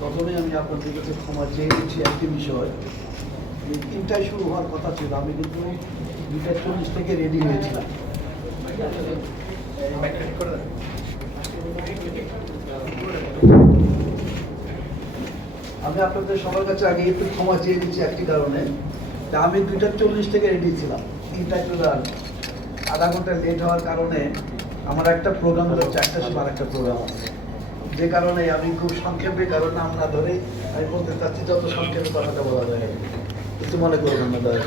প্রথমে আমি আপনাদের কাছে ক্ষমা চেয়ে নিচ্ছি একটি বিষয়। তিনটায় শুরু হওয়ার কথা ছিল, আমি কিন্তু দুইটা চল্লিশ থেকে রেডি হয়েছিলাম। আমি আপনাদের সবার কাছে আগে একটু ক্ষমা চেয়ে দিচ্ছি একটি কারণে আমি দুইটা চল্লিশ থেকে রেডি ছিলাম, তিনটায় চলে আধা ঘণ্টা লেট হওয়ার কারণে আমার একটা প্রোগ্রাম হলো চারটার সময় একটা প্রোগ্রাম আছে। যে কারণে আমি খুব সংক্ষেপে, কারণ নাম না ধরে আমি বলতে চাচ্ছি, যত সংক্ষেপে কথাটা বলা যায়। কিছু মনে করবেন না দয়া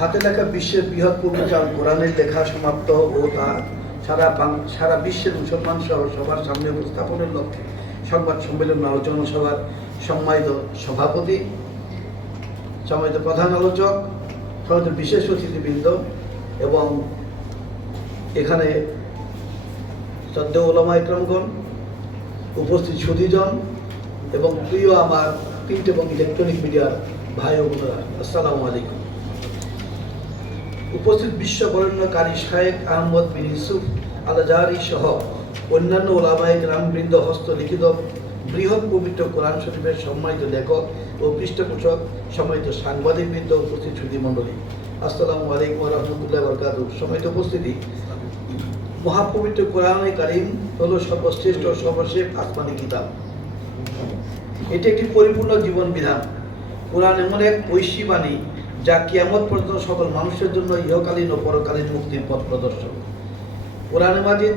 হাতে লেখা বিশ্বের বৃহৎ কবিতা কোরআনের লেখা সমাপ্ত ও তা সারা সারা বিশ্বের মুসলমান সহ সবার সামনে উপস্থাপনের লক্ষ্যে সংবাদ সম্মেলন আলোচনা সভার সম্মানিত সভাপতি, সম্মানিত প্রধান আলোচক, সম্মানিত বিশেষ অতিথিবৃন্দ এবং এখানে শ্রদ্ধেয় ওলামা ইকরমগণ উপস্থিত সুধীজন এবং প্রিয় আমার প্রিন্ট এবং ইলেকট্রনিক মিডিয়ার ভাই বোনেরা, আসসালামু আলাইকুম। উপস্থিত বিশ্ব বরেণ্যকারী শায়েক আহমদ বিন ইউসুফ আলাজারি সহ অন্যান্য ওলামায়িক রামবৃন্দ হস্ত লিখিত বৃহৎ পবিত্র কোরআন শরীফের সম্মানিত লেখক ও পৃষ্ঠপোষক সম্মানিত সাংবাদিকবৃন্দ, উপস্থিত সুধী মণ্ডলী আসসালামু আলাইকুম রহমতুল্লাহ বরকাত সম্মানিত উপস্থিতি মহাপবিত্র কোরআনে কারিম হলো সর্বশ্রেষ্ঠ সর্বশেষ আসমানি কিতাব। এটি একটি পরিপূর্ণ জীবন বিধান কোরআন এমন এক ঐশী বাণী যা কিয়ামত পর্যন্ত সকল মানুষের জন্য ইহকালীন ও পরকালীন মুক্তির পথ প্রদর্শক। কোরআনে মাজিদ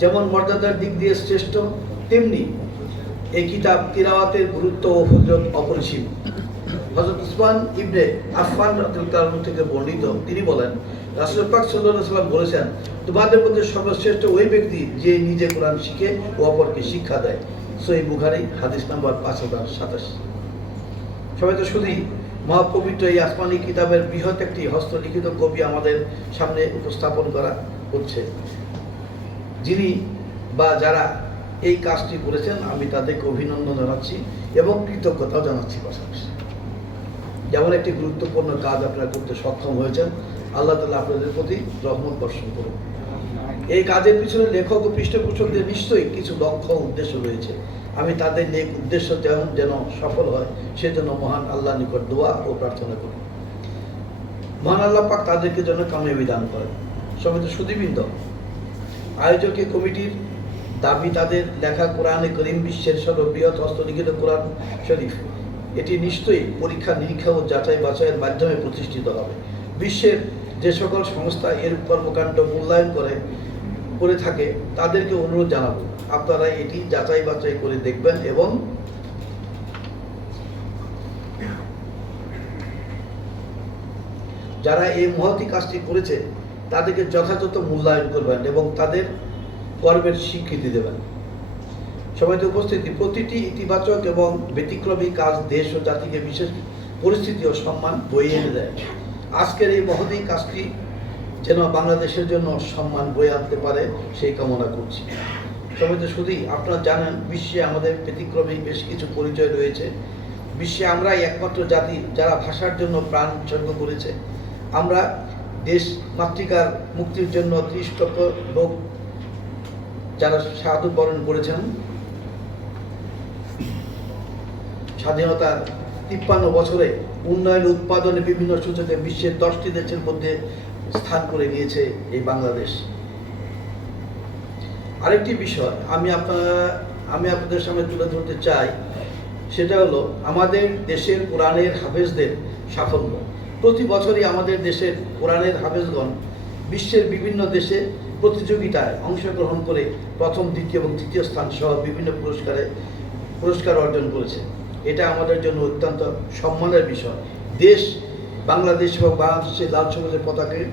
যেমন মর্যাদার দিক দিয়ে শ্রেষ্ঠ, তেমনি এই কিতাব তিলাওয়াতের গুরুত্ব ও হজরত অপরিসীম। হজরত উসমান ইবনে রাদিয়াল্লাহু থেকে বর্ণিত, তিনি বলেন রাসূল পাক সাল্লাল্লাহু আলাইহি সাল্লাম বলেছেন, তোমাদের মধ্যে সর্বশ্রেষ্ঠ ওই ব্যক্তি যে নিজে কোরআন শিখে ও অপরকে শিক্ষা দেয়। সহি বুখারী, হাদিস নাম্বার পাঁচ হাজার সাতাশি। সবাই তো শুধুই মহাপবিত্র এই আসমানি কিতাবের বৃহৎ একটি হস্তলিখিত কবি আমাদের সামনে উপস্থাপন করা হচ্ছে। যিনি বা যারা এই কাজটি করেছেন, আমি তাদেরকে অভিনন্দন জানাচ্ছি এবং কৃতজ্ঞতাও জানাচ্ছি পাশাপাশি। যেমন একটি গুরুত্বপূর্ণ কাজ আপনারা করতে সক্ষম হয়েছেন। আল্লাহ তালা আপনাদের প্রতি রহমত বর্ষণ করুন। এই কাজের পিছনে লেখক ও পৃষ্ঠপোষকদের নিশ্চয়ই কিছু লক্ষ্য উদ্দেশ্য রয়েছে। আমি তাদের নেক উদ্দেশ্য যেমন যেন সফল হয়, সেজন্য মহান আল্লাহ নিকট দোয়া ও প্রার্থনা করি মহান আল্লাহ পাক তাদেরকে যেন কামিয়াবি দান করেন। সমিত সুদীবৃন্দ আয়োজকে কমিটির দাবি তাদের লেখা কোরআনে করিম বিশ্বের সর্ববৃহৎ হস্তলিখিত কোরআন শরীফ এটি নিশ্চয়ই পরীক্ষা নিরীক্ষা ও যাচাই বাছাইয়ের মাধ্যমে প্রতিষ্ঠিত হবে। বিশ্বের যে সকল সংস্থা এর কর্মকাণ্ড মূল্যায়ন করে করে থাকে, তাদেরকে অনুরোধ জানাব। আপনারা এটি যাচাই বাছাই করে দেখবেন এবং যারা এই মহতি কাজটি করেছে, তাদেরকে যথাযথ মূল্যায়ন করবেন এবং তাদের কর্মের স্বীকৃতি দেবেন। সবাই উপস্থিতি। প্রতিটি ইতিবাচক এবং ব্যতিক্রমী কাজ দেশ ও জাতিকে বিশেষ পরিস্থিতি ও সম্মান বয়ে এনে দেয়। আজকের এই মহতী কাজটি যেন বাংলাদেশের জন্য সম্মান বয়ে আনতে পারে, সেই কামনা করছি। সবাই তো শুধুই আপনারা জানেন, বিশ্বে আমাদের ব্যতিক্রমী বেশ কিছু পরিচয় রয়েছে। বিশ্বে আমরাই একমাত্র জাতি যারা ভাষার জন্য প্রাণ উৎসর্গ করেছে। আমরা দেশ মাতৃকার মুক্তির জন্য ত্রিশ লক্ষ লোক যারা সাধু বরণ করেছেন স্বাধীনতার তিপ্পান্ন বছরে উন্নয়ন উৎপাদনে বিভিন্ন সূচকে বিশ্বের দশটি দেশের মধ্যে স্থান করে নিয়েছে এই বাংলাদেশ। আরেকটি বিষয় আমি আপনারা, আমি আপনাদের সামনে তুলে ধরতে চাই, সেটা হলো আমাদের দেশের কোরআনের হাফেজদের সাফল্য। প্রতি বছরই আমাদের দেশের কোরআনের হাফেজগণ বিশ্বের বিভিন্ন দেশে প্রতিযোগিতায় অংশগ্রহণ করে প্রথম, দ্বিতীয় এবং তৃতীয় স্থান সহ বিভিন্ন পুরস্কারে, পুরস্কার অর্জন করেছে। এটা আমাদের জন্য অত্যন্ত সম্মানের বিষয়। দেশ, বাংলাদেশ এবং বাংলাদেশের লাল সবুজের পতাকে,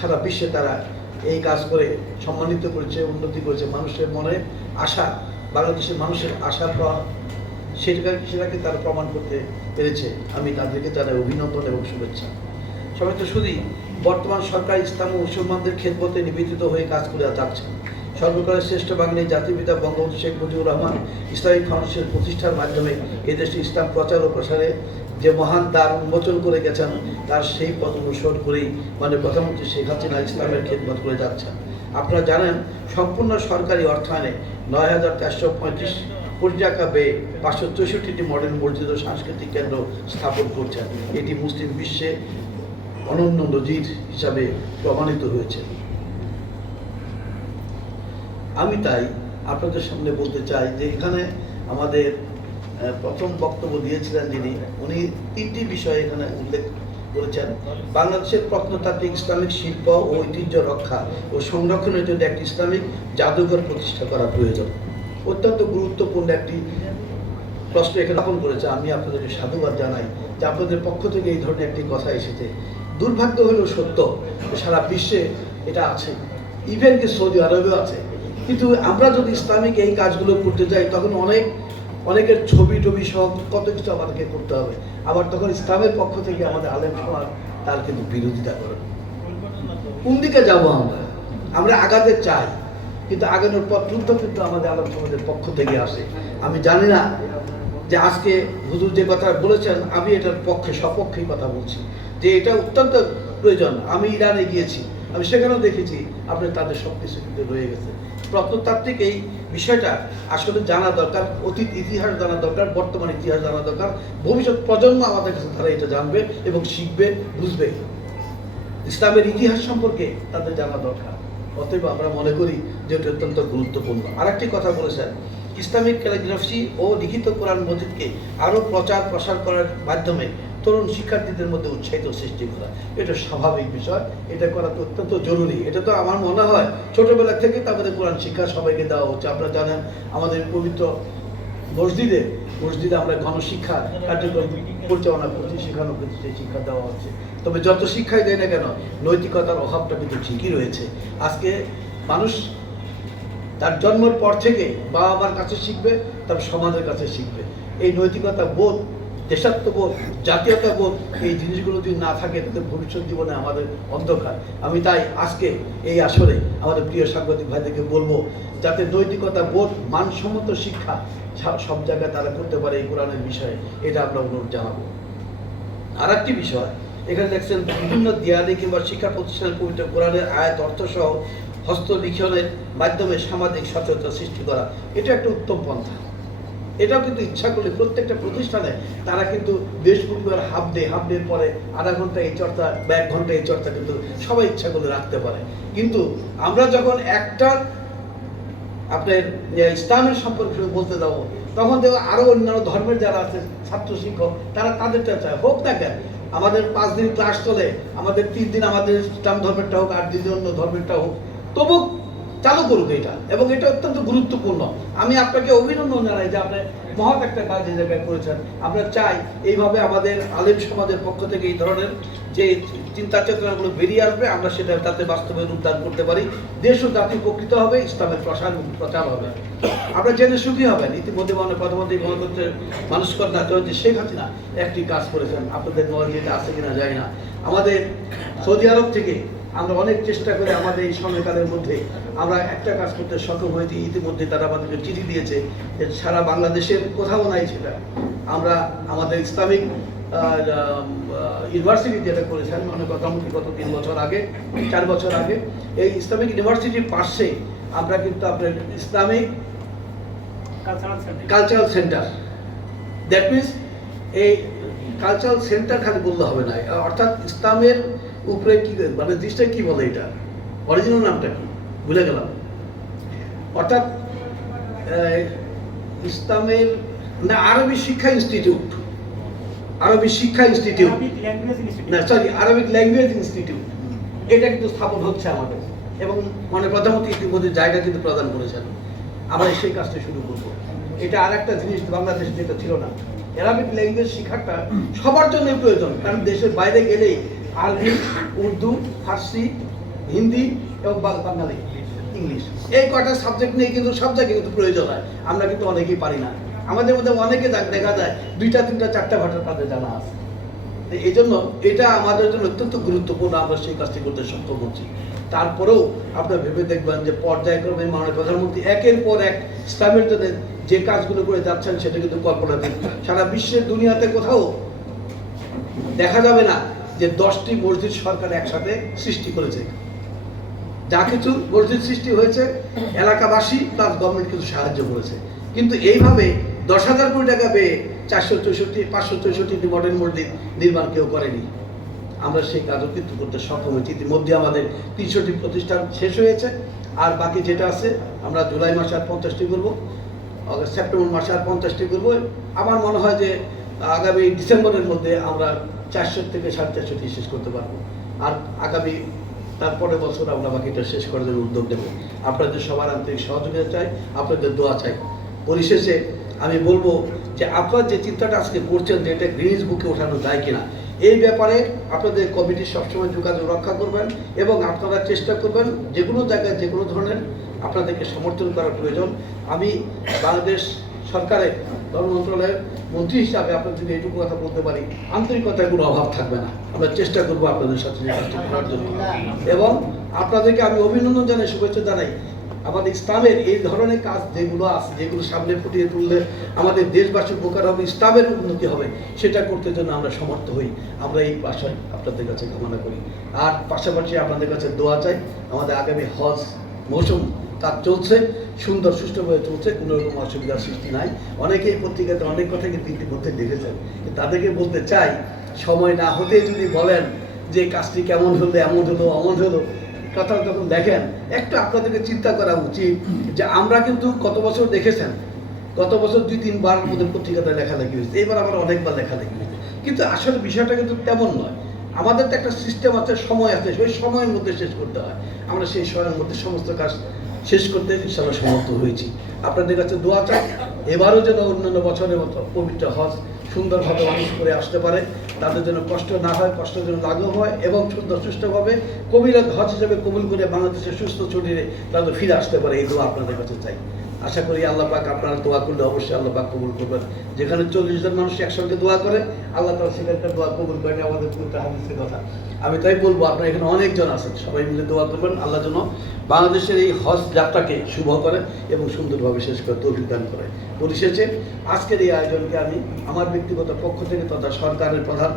সারা বিশ্বে তারা এই কাজ করে সম্মানিত করেছে, উন্নতি করেছে। মানুষের মনে আশা, বাংলাদেশের মানুষের আশা প্র- সেটাকে সেটাকে তারা প্রমাণ করতে পেরেছে। আমি তাদেরকে জানাই অভিনন্দন এবং শুভেচ্ছা। সবাই তো শুধুই বর্তমান সরকার, ইসলাম ও মুসলমানদের খেদমতে নিবেদিত হয়ে কাজ করে যাচ্ছে সর্বকালের শ্রেষ্ঠ বাঙালি জাতিপিতা বঙ্গবন্ধু শেখ মুজিবুর রহমান ইসলামিক ফাউন্ডেশন প্রতিষ্ঠার মাধ্যমে এদেশে ইসলাম প্রচার ও প্রসারে যে মহান দ্বার উন্মোচন করে গেছেন, তার সেই পথ অনুসরণ করেই মানে প্রধানমন্ত্রী শেখ হাসিনা ইসলামের খেদমত করে যাচ্ছেন। আপনারা জানেন, সম্পূর্ণ সরকারি অর্থায়নে নয় হাজার চারশো পঁয়ত্রিশ কোটি টাকা ব্যয়ে পাঁচশো চৌষট্টিটি মডেল মসজিদ ও সাংস্কৃতিক কেন্দ্র স্থাপন করছেন। এটি মুসলিম বিশ্বে অনন্য নজির হিসাবে প্রমাণিত হয়েছে। আমি তাই আপনাদের সামনে বলতে চাই যে এখানে আমাদের প্রথম বক্তব্য দিয়েছিলেন যিনি, উনি তিনটি বিষয় এখানে উল্লেখ করেছেন। বাংলাদেশের প্রত্নতাত্ত্বিক ইসলামিক শিল্প ও ঐতিহ্য রক্ষা ও সংরক্ষণের জন্য একটি ইসলামিক জাদুঘর প্রতিষ্ঠা করা প্রয়োজন। অত্যন্ত গুরুত্বপূর্ণ একটি প্রশ্ন এখানে স্থাপন করেছে। আমি আপনাদেরকে সাধুবাদ জানাই যে আপনাদের পক্ষ থেকে এই ধরনের একটি কথা এসেছে। দুর্ভাগ্য হলেও সত্য সারা বিশ্বে এটা আছে। ইভেন কি সৌদি আরবেও আছে। কিন্তু আমরা যদি ইসলামিক এই কাজগুলো করতে যাই, তখন অনেক, অনেকের ছবি টবি সহ কত কিছু আমাদেরকে করতে হবে। আবার তখন ইসলামের পক্ষ থেকে আমাদের আলেম সমাজ তার কিন্তু বিরোধিতা করে। কোন দিকে যাব আমরা? আমরা আগাতে চাই, কিন্তু আগানোর পর দ্রুত কিন্তু আমাদের আলম সমাজের পক্ষ থেকে আসে। আমি জানি না যে আজকে হুজুর যে কথা বলেছেন, আমি এটার পক্ষে, সপক্ষেই কথা বলছি। যে এটা অত্যন্ত প্রয়োজন। আমি ইরানে গিয়েছি, আমি সেখানেও দেখেছি, আপনি তাদের সব কিছু কিন্তু রয়ে গেছে। প্রত্নতাত্ত্বিক এই বিষয়টা আসলে জানা দরকার, অতীত ইতিহাস জানা দরকার, বর্তমান ইতিহাস জানা দরকার। ভবিষ্যৎ প্রজন্ম আমাদের কাছে তারা এটা জানবে এবং শিখবে, বুঝবে। ইসলামের ইতিহাস সম্পর্কে তাদের জানা দরকার। অতএব আমরা মনে করি যে এটা অত্যন্ত গুরুত্বপূর্ণ। আরেকটি কথা বলেছেন ইসলামিক ক্যালিগ্রাফি ও লিখিত কোরআন মজিদকে আরও প্রচার প্রসার করার মাধ্যমে তরুণ শিক্ষার্থীদের মধ্যে উৎসাহিত সৃষ্টি করা। এটা স্বাভাবিক বিষয়, এটা করা তো অত্যন্ত জরুরি। এটা তো আমার মনে হয়, ছোটবেলা থেকে তাদের কোরআন শিক্ষা সবাইকে দেওয়া হচ্ছে। আপনারা জানেন, আমাদের পবিত্র মসজিদে মসজিদে আমরা গণশিক্ষা কার্যক্রম পরিচালনা করছি, সেখানেও কিন্তু সেই শিক্ষা দেওয়া হচ্ছে। তবে যত শিক্ষাই দেয় না কেন, নৈতিকতার অভাবটা কিন্তু ঠিকই রয়েছে। আজকে মানুষ তার জন্মের পর থেকে বাবা মার কাছে শিখবে, তার সমাজের কাছে শিখবে। এই নৈতিকতা বোধ দেশাত্মবোধ জাতীয়তা বোধ এই জিনিসগুলো যদি না থাকে তাদের ভবিষ্যৎ জীবনে আমাদের অন্ধকার। আমি তাই আজকে এই আসরে আমাদের প্রিয় সাংবাদিক ভাইদেরকে বলব, যাতে নৈতিকতা, বোধ, মানসম্মত শিক্ষা সব- জায়গায় তারা করতে পারে এই কোরআনের বিষয়ে, এটা আমরা অনুরোধ জানাব। আর একটি বিষয়, এখানে দেখছেন বিভিন্ন দেয়ালে কিংবা শিক্ষা প্রতিষ্ঠানের পবিত্র কোরআনের আয়াত অর্থ সহ হস্তলিখনের মাধ্যমে সামাজিক সচেতনতা সৃষ্টি করা। এটা একটা উত্তম পন্থা। এটাও কিন্তু ইচ্ছা করলে প্রত্যেকটা প্রতিষ্ঠানে তারা কিন্তু বৃহস্পতিবার হাফ ডে হাফ ডে পরে আধা ঘণ্টা এই চর্চা বা এক ঘণ্টা এই চর্চা কিন্তু সবাই ইচ্ছা করলে রাখতে পারে। কিন্তু আমরা যখন একটা আপনার ইসলামের সম্পর্কে বলতে যাব, তখন দেখো আরও অন্যান্য ধর্মের যারা আছে, ছাত্র শিক্ষক, তারা তাদেরটা চায়। হোক না কেন, আমাদের পাঁচ দিন ক্লাস চলে, আমাদের তিন দিন আমাদের ইসলাম ধর্মেরটা হোক আট দিন অন্য ধর্মেরটা হোক তবু চালু করুক এটা। এবং এটা অত্যন্ত গুরুত্বপূর্ণ। আমি আপনাকে অভিনন্দন জানাই যে আপনি মহৎ একটা কাজ জায়গায় করেছেন। আমরা চাই এইভাবে আমাদের আলেম সমাজের পক্ষ থেকে এই ধরনের যে চিন্তা চেতনাগুলো বেরিয়ে আসবে, আমরা সেটা তাতে বাস্তবে রূপদান করতে পারি। দেশ ও জাতি উপকৃত হবে, ইসলামের প্রসার প্রচার হবে। আমরা জেনে সুখী হবেন। ইতিমধ্যে মানে প্রধানমন্ত্রী গণতন্ত্রের মানুষ কন্যা জয়ন্তী শেখ হাসিনা একটি কাজ করেছেন। আপনাদের নলেজ আছে কিনা যায় না। আমাদের সৌদি আরব থেকে আমরা অনেক চেষ্টা করে আমাদের এই সময়কালের মধ্যে আমরা একটা কাজ করতে সক্ষম হয়েছি। ইতিমধ্যে তারা আমাদেরকে চিঠি দিয়েছে যে সারা বাংলাদেশের কোথাও নাই সেটা। আমরা আমাদের ইসলামিক ইউনিভার্সিটি যেটা করেছেন মানে প্রধানমন্ত্রী গত তিন বছর আগে চার বছর আগে এই ইসলামিক ইউনিভার্সিটির পাশে আমরা কিন্তু আপনার Islamic cultural centre that means এই কালচারাল সেন্টার খালি বললে হবে না। অর্থাৎ ইসলামের উপরে কি মানে দৃষ্টি কি বলে এটা? অরিজিনাল নামটা কি? ভুলে গেলাম। অর্থাৎ ইসলামের না আরবি শিক্ষা ইনস্টিটিউট। আরবি শিক্ষা ইনস্টিটিউট। না সরি আরবিক ল্যাঙ্গুয়েজ ইনস্টিটিউট এটা কিন্তু স্থাপন হচ্ছে আমাদের। এবং মানে প্রধানমন্ত্রী ইতিমধ্যে জায়গা কিন্তু প্রদান করেছেন। আমরা সেই কাজটা শুরু করব। এটা আর একটা জিনিস বাংলাদেশ যেটা ছিল না। অ্যারাবিক ল্যাঙ্গুয়েজ শিক্ষাটা সবার জন্যই প্রয়োজন। কারণ দেশের বাইরে গেলেই আরবি, উর্দু, ফার্সি, হিন্দি এবং বাঙালি, ইংলিশ। এই কটা সাবজেক্ট নিয়ে কিন্তু সব জায়গায় কিন্তু প্রয়োজন হয়। আমরা কিন্তু অনেকেই পারি না। আমাদের মধ্যে অনেকে দেখা যায়, দুইটা, তিনটা, চারটা ভাষা তাদের জানা আছে। এই জন্য এটা আমাদের জন্য অত্যন্ত গুরুত্বপূর্ণ। আমরা সেই কাজটি করতে সক্ষম হচ্ছি। তারপরেও আপনারা ভেবে দেখবেন যে পর্যায়ক্রমে মাননীয় প্রধানমন্ত্রী একের পর এক ইসলামের জন্য যে কাজগুলো করে যাচ্ছেন, সেটা কিন্তু কল্পনাতীত সারা বিশ্বের দুনিয়াতে কোথাও দেখা যাবে না। যে দশটি মসজিদ সরকার একসাথে সৃষ্টি করেছে। যা কিছু মসজিদ সৃষ্টি হয়েছে, এলাকাবাসী প্লাস গভর্নমেন্ট কিছু সাহায্য করেছে। কিন্তু এইভাবে দশ হাজার কোটি টাকা পেয়ে চারশো চৌষট্টি, পাঁচশো চৌষট্টি মডেল মসজিদ নির্মাণ কেউ করেনি। আমরা সেই কাজও কিন্তু করতে সক্ষম হয়েছি। ইতিমধ্যে আমাদের তিনশোটি প্রতিষ্ঠান শেষ হয়েছে। আর বাকি যেটা আছে, আমরা জুলাই মাসে আর পঞ্চাশটি করব সেপ্টেম্বর মাসে আর পঞ্চাশটি করব। আমার মনে হয় যে আগামী ডিসেম্বরের মধ্যে আমরা চারশো থেকে সাড়ে চারশোটি শেষ করতে পারব। আর আগামী তারপরে বছর আমরা বাকিটা শেষ করার জন্য উদ্যোগ নেব। আপনাদের সবার আন্তরিক সহযোগিতা চাই, আপনাদের দোয়া চাই। পরিশেষে আমি বলব যে আপনার যে চিন্তাটা আজকে করছেন যে এটা গ্রিনিজ বুকে ওঠানো যায় কিনা, এই ব্যাপারে আপনাদের কমিটি সবসময় যোগাযোগ রক্ষা করবেন এবং আপনারা চেষ্টা করবেন যে কোনো জায়গায় যে কোনো ধরনের আপনাদেরকে সমর্থন করা প্রয়োজন। আমি বাংলাদেশ সরকারের ধর্ম মন্ত্রণালয়ের মন্ত্রী হিসাবে আপনাদের যদি এইটুকু কথা বলতে পারি আন্তরিকতার কোনো অভাব থাকবে না। আমরা চেষ্টা করব আপনাদের সাথে করার জন্য। এবং আপনাদেরকে আমি অভিনন্দন জানাই, শুভেচ্ছা জানাই। আমাদের ইসলামের এই ধরনের কাজ যেগুলো আছে, যেগুলো সামনে ফুটিয়ে তুললে আমাদের দেশবাসীর উপকার হবে, ইসলামের উন্নতি হবে, সেটা করতে জন্য আমরা সমর্থ হই। আমরা এই আশায় আপনাদের কাছে কামনা করি। আর পাশাপাশি আপনাদের কাছে দোয়া চাই, আমাদের আগামী হজ মৌসুম কাজ চলছে, সুন্দর, সুষ্ঠুভাবে চলছে, কোনো রকম অসুবিধার সৃষ্টি নাই। অনেকেই পত্রিকাতে অনেক কথা কিন্তু ইতিমধ্যে কিন্তু তাদেরকে বলতে চাই, সময় না হতে যদি বলেন যে কাজটি কেমন হলো, এমন হলো, অমন হলো কথা যখন দেখেন, একটু আপনাদেরকে চিন্তা করা উচিত যে আমরা কিন্তু গত বছর দেখেছেন, গত বছর দুই, তিনবার আমাদের পত্রিকাতে লেখালেখি হয়েছে, এবার আবার অনেকবার লেখালেখি হয়েছে। কিন্তু আসলে বিষয়টা কিন্তু তেমন নয়। আমাদের তো একটা সিস্টেম আছে, সময় আছে, সেই সময়ের মধ্যে শেষ করতে হয়। আমরা সেই সময়ের মধ্যে সমস্ত কাজ শেষ করতে ইনশাল্লাহ সমর্থ হয়েছি। আপনাদের কাছে দোয়া চাই, এবারও যেন অন্যান্য বছরের মতো পবিত্র হজ সুন্দরভাবে মানুষ করে আসতে পারে। তাদের জন্য কষ্ট না হয় কষ্ট যেন লাঘব হয় এবং সুন্দর সুষ্ঠুভাবে কবিরা হজ হিসেবে কবুল করে বাংলাদেশের সুস্থ শরীরে তাদের ফিরে আসতে পারে, এই দোয়া আপনাদের কাছে চাই। আশা করি আল্লাহ পাক আপনারা দোয়া করলে অবশ্যই আল্লাহ পাক কবুল করবেন। যেখানে চল্লিশ জন মানুষ একসঙ্গে দোয়া করে, আল্লাহ তালা সেখানকার দোয়া কবুল করেন আমাদের পবিত্র হাদিসের কথা। আমি তাই বলব, আপনার এখানে অনেকজন আছেন, সবাই মিলে দোয়া করবেন। আল্লাহ যেন বাংলাদেশের এই হজ যাত্রাকে শুভ করে এবং সুন্দরভাবে শেষ করে তৌফিক দান করে। পরিশেষে, আজকের এই আয়োজনকে আমি আমার ব্যক্তিগত পক্ষ থেকে তথা সরকারের প্রধান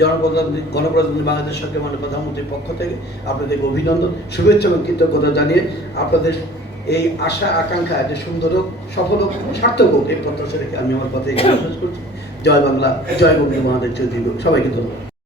জনপ্রধান গণপ্রজাতন্ত্রী বাংলাদেশ সরকার মাননীয় প্রধানমন্ত্রীর পক্ষ থেকে আপনাদেরকে অভিনন্দন, শুভেচ্ছা এবং কৃতজ্ঞতা জানিয়ে আপনাদের এই আশা আকাঙ্ক্ষা যে সুন্দর হোক সফল হোক সার্থক হোক এই প্রত্যাশা রেখে আমি আমার পথে করছি। জয় বাংলা জয় বঙ্গবন্ধু মহাদেব চৌধুরী সবাইকে ধন্যবাদ।